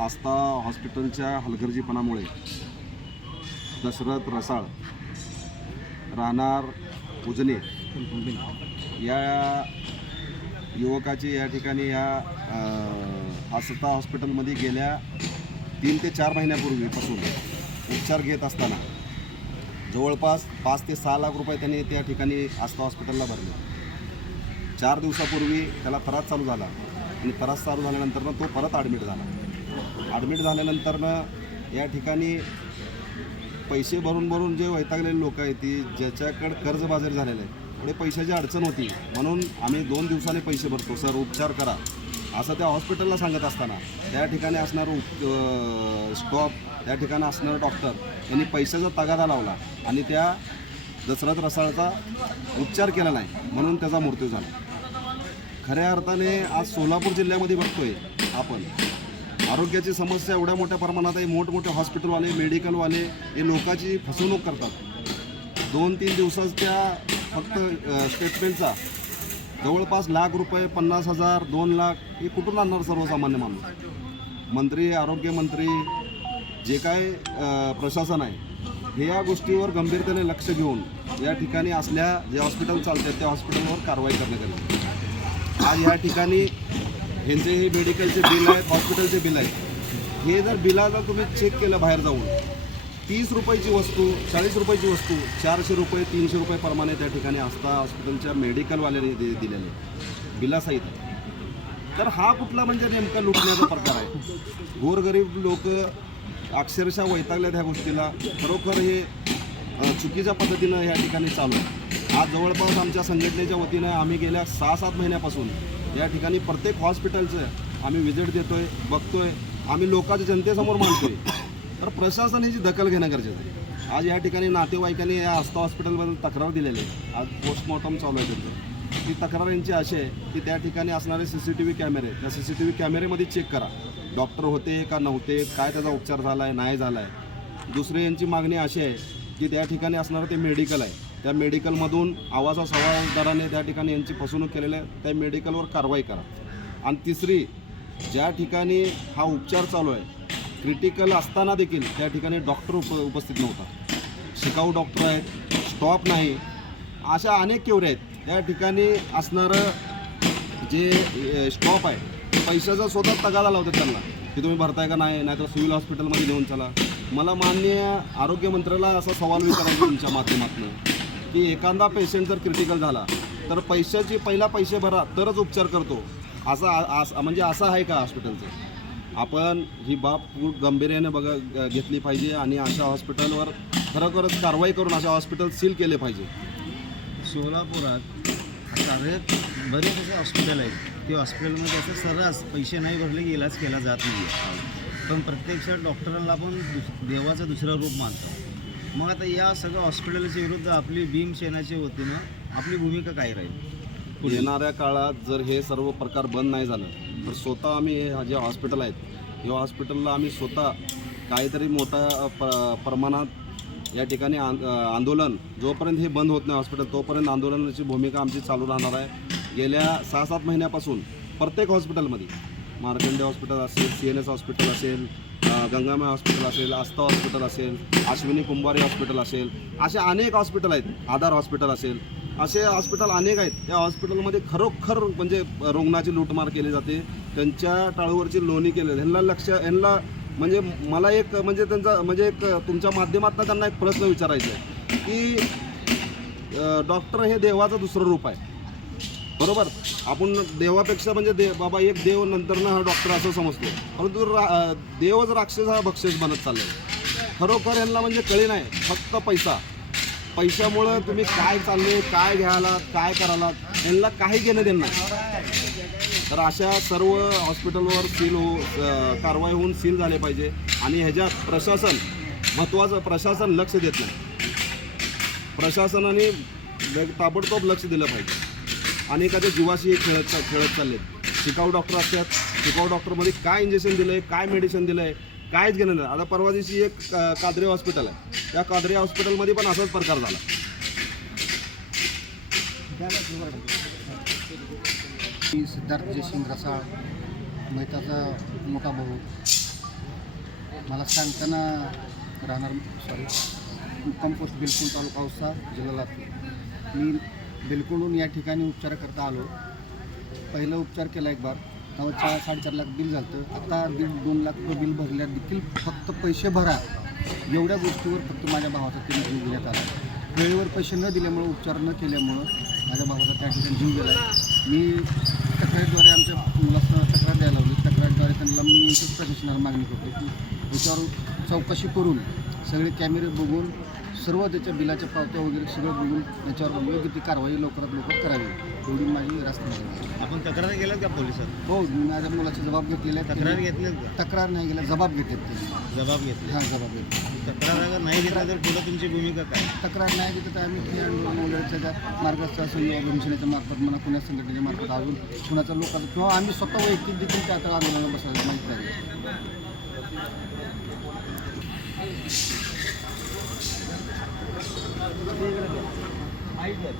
आस्था हॉस्पिटलच्या हलगर्जीपणामुळे दशरथ रसाळ राहणार उजने या युवकाची या ठिकाणी या आस्था हॉस्पिटलमध्ये गेल्या तीन ते चार महिन्यापूर्वीपासून उपचार घेत असताना जवळपास पाच ते सहा लाख रुपये त्यांनी त्या ठिकाणी आस्था हॉस्पिटलला भरले. चार दिवसापूर्वी त्याला त्रास चालू झाला आणि त्रास चालू झाल्यानंतर तो परत ॲडमिट झाला. ॲडमिट झाल्यानंतरनं या ठिकाणी पैसे भरून भरून जे वैतागलेले लोक आहेत ती ज्याच्याकडे कर्जबाजारी झालेले आहेत पुढे पैशाची अडचण होती. म्हणून आम्ही दोन दिवसाने पैसे भरतो. सर उपचार करा. असं त्या हॉस्पिटलला सांगत असताना त्या ठिकाणी असणारं उप स्टॉप त्या ठिकाणी असणारं डॉक्टर यांनी पैशाचा तगादा लावला आणि त्या दसरथ रसाळचा उपचार केला नाही म्हणून त्याचा मृत्यू झाला. खऱ्या अर्थाने आज सोलापूर जिल्ह्यामध्ये बघतोय आपण आरोग्याची समस्या एवढ्या मोठ्या प्रमाणात आहे. मोठमोठे हॉस्पिटलवाले मेडिकलवाले हे लोकांची फसवणूक करतात. दोन तीन दिवसाच्या फक्त स्टेटमेंटचा जवळपास लाख रुपये पन्नास हजार दोन लाख हे कुठून आणणार सर्वसामान्य माणूस? मंत्री आरोग्यमंत्री जे काय प्रशासन आहे हे या गोष्टीवर गंभीरतेने लक्ष घेऊन या ठिकाणी असल्या जे हॉस्पिटल चालतात त्या हॉस्पिटलवर कारवाई करण्यात आली आज या ठिकाणी ह्यांचे हे मेडिकलचे बिल आहेत हॉस्पिटलचे बिल आहेत हे जर बिलाला तुम्ही चेक केलं बाहेर जाऊन तीस रुपयाची वस्तू चाळीस रुपयाची वस्तू चारशे रुपये तीनशे रुपये प्रमाणे त्या ठिकाणी असता हॉस्पिटलच्या मेडिकलवाल्याने दि दिलेले आहे. बिलासहित तर हा कुठला म्हणजे नेमका लुटण्याचा प्रकार आहे? गोरगरीब लोक अक्षरशः वैतागल्यात ह्या गोष्टीला. खरोखर हे चुकीच्या पद्धतीनं या ठिकाणी चालू आहे. आज जवळपास आमच्या संघटनेच्या वतीनं आम्ही गेल्या सहा सात महिन्यापासून या ठिकाणी प्रत्येक हॉस्पिटलचं आम्ही व्हिजिट देतोय बघतोय. आम्ही लोकांच्या जनतेसमोर मानतोय तर प्रशासन ह्याची दखल घेणं गरजेचं आहे. आज या ठिकाणी नातेवाईकांनी या आस्था हॉस्पिटलबद्दल तक्रार दिलेली आहे. आज पोस्टमॉर्टम चालू आहे त्यांचं. ती तक्रार यांची अशी आहे की त्या ठिकाणी असणारे सी सी टी व्ही कॅमेरे त्या सी सी टी व्ही कॅमेरेमध्ये चेक करा. डॉक्टर होते का नव्हते काय त्याचा उपचार झाला आहे नाही झाला आहे दुसरी यांची मागणी अशी आहे की त्या ठिकाणी असणारं ते मेडिकल आहे. त्या मेडिकलमधून आवाजा सवादाराने त्या ठिकाणी यांची फसवणूक केलेली आहे. त्या मेडिकलवर कारवाई करा. आणि तिसरी ज्या ठिकाणी हा उपचार चालू आहे क्रिटिकल असताना देखील त्या ठिकाणी डॉक्टर उप उपस्थित नव्हता. शिकाऊ डॉक्टर आहेत स्टॉप नाही. अशा अनेक केवरे आहेत. त्या ठिकाणी असणारं जे स्टॉप आहे पैशाचा स्वतः तगादा लावतात त्यांना. की तुम्ही भरताय का नाही? नाहीतर सिव्हिल हॉस्पिटलमध्ये नेऊन चला. मला मान्य आरोग्यमंत्र्याला असा सवाल विचारायचा तुमच्या माध्यमातून. की एखादा पेशंट जर क्रिटिकल झाला तर पैशाची पहिला पैसे भरा तरच उपचार करतो. असा आ- म्हणजे असं आहे का हॉस्पिटलचं आपण ही बाब खूप गंभीर्याने बघा ग- घेतली पाहिजे आणि अशा हॉस्पिटलवर खरोखरच कारवाई करून अशा हॉस्पिटल सील केले पाहिजे. सोलापुरात कार्यरत बरेच असे हॉस्पिटल आहेत ते हॉस्पिटलमध्ये असं सर्रास पैसे नाही भरले की इलाज केला जात नाही पण प्रत्यक्षात डॉक्टरांना आपण दुस देवाचं दुसरं रूप मानतो मग आता या सगळ्या हॉस्पिटलच्या विरुद्ध आपली भीमसेनाच्या वतीनं आपली भूमिका काय राहील? येणाऱ्या काळात जर हे सर्व प्रकार बंद नाही झालं तर स्वतः आम्ही हे जे हॉस्पिटल आहेत या हॉस्पिटलला आम्ही स्वतः काहीतरी मोठ्या प प्रमाणात या ठिकाणी आंदोलन जोपर्यंत हे बंद होत नाही हॉस्पिटल तोपर्यंत आंदोलनाची भूमिका आमची चालू राहणार आहे. गेल्या सहा सात महिन्यापासून प्रत्येक हॉस्पिटलमध्ये मार्कंडे हॉस्पिटल असेल सी एन एस हॉस्पिटल असेल गंगामय हॉस्पिटल असेल आस्था हॉस्पिटल असेल अश्विनी कुंभारी हॉस्पिटल असेल असे अनेक हॉस्पिटल आहेत आधार हॉस्पिटल असेल. असे हॉस्पिटल अनेक आहेत. त्या हॉस्पिटलमध्ये खरोखर म्हणजे रुग्णाची लूटमार केली जाते. त्यांच्या टाळूवरची लोणी केली ह्यांना लक्ष ह्यांना म्हणजे मला एक म्हणजे त्यांचा म्हणजे एक तुमच्या माध्यमातून त्यांना एक प्रश्न विचारायचा आहे की डॉक्टर हे देवाचं दुसरं रूप आहे. बरोबर? आपण देवापेक्षा म्हणजे दे बाबा एक देव नंतरनं हा डॉक्टर असं समजतो. परंतु रा देवच राक्षस हा बक्षीस बनत चाललाय. खरोखर यांना म्हणजे कळी नाही फक्त पैसा. पैशामुळं तुम्ही काय चालले काय घ्यायला काय करायला यांना काही घेणं देणं नाही. तर अशा सर्व हॉस्पिटलवर सील हो कारवाई होऊन सील झाले पाहिजे आणि ह्याच्यात प्रशासन महत्त्वाचं प्रशासन लक्ष देत नाही. प्रशासनाने ताबडतोब लक्ष दिलं पाहिजे. अनेकाच्या जीवाशी हे खेळत चा- खेळत चाललेत. शिकाऊ डॉक्टर असतात. शिकाऊ डॉक्टरमध्ये काय इंजेक्शन दिलं आहे काय मेडिसिन दिलं आहे कायच घेणं नाही. आता परवा दिवशी एक कादरे हॉस्पिटल आहे. त्या कादरे हॉस्पिटलमध्ये पण असाच प्रकार झाला. मी सिद्धार्थ जयसिंग रसाळ मेहताचा मोठा भाऊ. मला सांगताना राहणार सॉरी कंपोस्ट बिलकुल तालुका औसा जिल्हा लातूर. मी बिलकुलहून या ठिकाणी उपचार करता आलो. पहिलं उपचार केला एक बार. तेव्हा चार साडेचार लाख बिल झालं आता दीड दोन लाख रुपये बिल भरल्या देखील फक्त पैसे भरा. एवढ्या गोष्टीवर फक्त माझ्या भावाचा तिने जीव घेण्यात आला. वेळेवर पैसे न दिल्यामुळं उपचार न केल्यामुळं माझ्या भावाचा त्या ठिकाणी जीव गेला. मी तक्रारीद्वारे आमच्या मुलाला तक्रार द्यायला लावली. तक्रारीद्वारे त्यांना मी प्रशासनाला मागणी करतो की याच्यावर चौकशी करून सगळे कॅमेरे बघून सर्व त्याच्या बिलाच्या पावत्या वगैरे सगळं बघून याच्यावर योग्य ती कारवाई लवकरात लवकर करावी. एवढी माझी रास्त. आपण तक्रार केल्यात का पोलिसात? हो मी माझ्या मुलाचा जबाब घेतलेला आहे. तक्रार का? तक्रार नाही गेला जबाब घेतात ते जबाब घेतले हा जबाब घेतला तक्रार अगर नाही घेतला तर पुढे तुमची भूमिका काय? तक्रार नाही घेतलं तर आम्ही ठिय्या आंदोलन वगैरे त्या मार्गाच्या सहयोग भीमसेनेच्या मार्फत म्हणा पुण्या संघटनेच्या मार्फत अजून कुणाच्या लोकांचं किंवा आम्ही स्वतः वैयक्तिक देखील त्या त्या आंदोलनाला बसायला माहीत नाही. アイデアで。